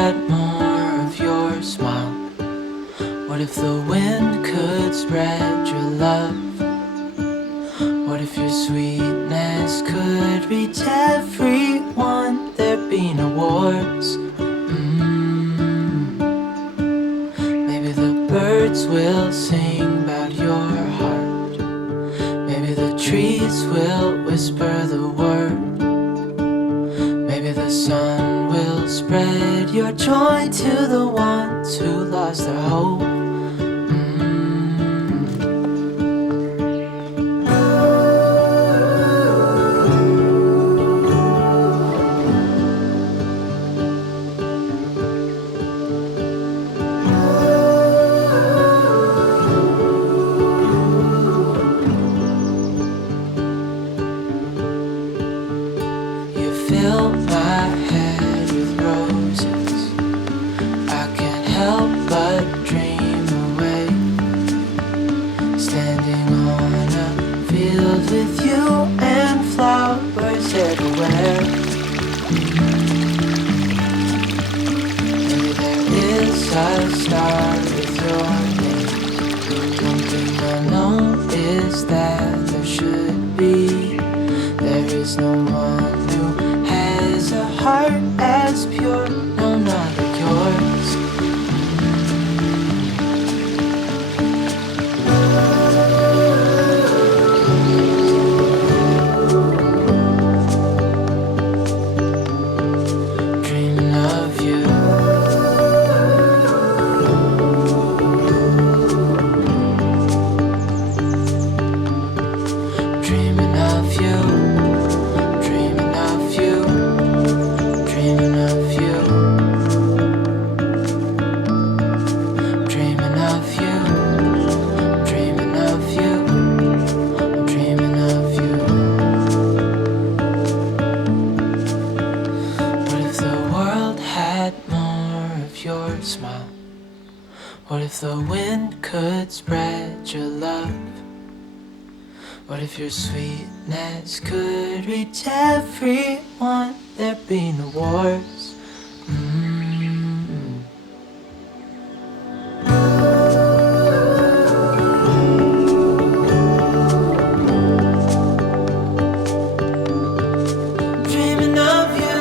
had more of your smile? What if the wind could spread your love? What if your sweetness could reach everyone? There'd be no wars. Maybe the birds will sing about your heart. Maybe the trees will whisper the word. Maybe the sun will spread your joy to the ones who lost their hope. Fill my head with roses. I can't help but dream away, standing on a field with you and flowers everywhere. Maybe there is a star with your name. One thing I know is that there should be. There is no one who has a heart as pure, no, not like yours. Dreaming of you. Dreaming of you. Dreaming of you. Dreaming of you. Dreaming of you. Dreaming of you. I'm dreaming of you. What if the world had more of your smile? What if the wind could spread your love? What if your sweetness could reach everyone? There'd be no wars. Dreaming of you.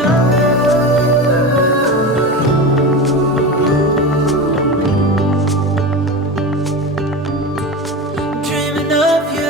Dreaming of you.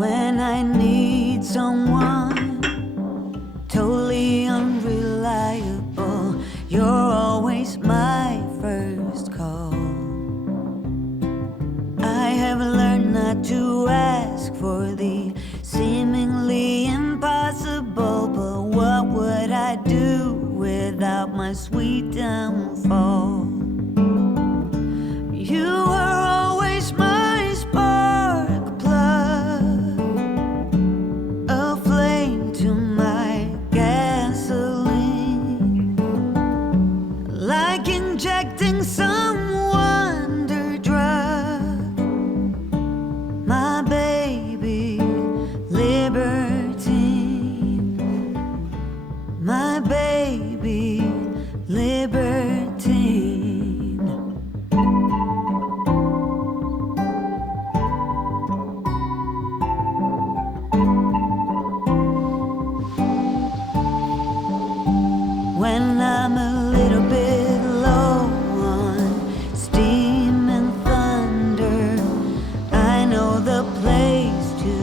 when I need someone totally unreliable. You're always my first call. I have learned not to ask for the seemingly impossible, but what would I do without my sweet downfall? You were always my spark plug, a flame to my gasoline, like injecting some wonder drug. My baby libertine, my baby libertine. When I'm a little bit low on steam and thunder, I know the place to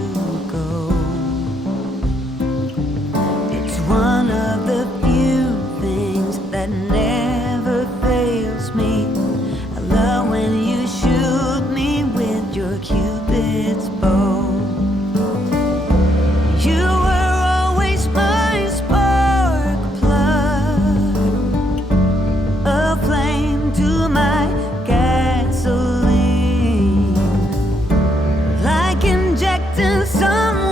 go. It's one of the few things that never fails me. I love when you shoot me with your Cupid's bow. You were always my spark plug, a flame to my gasoline, like injecting some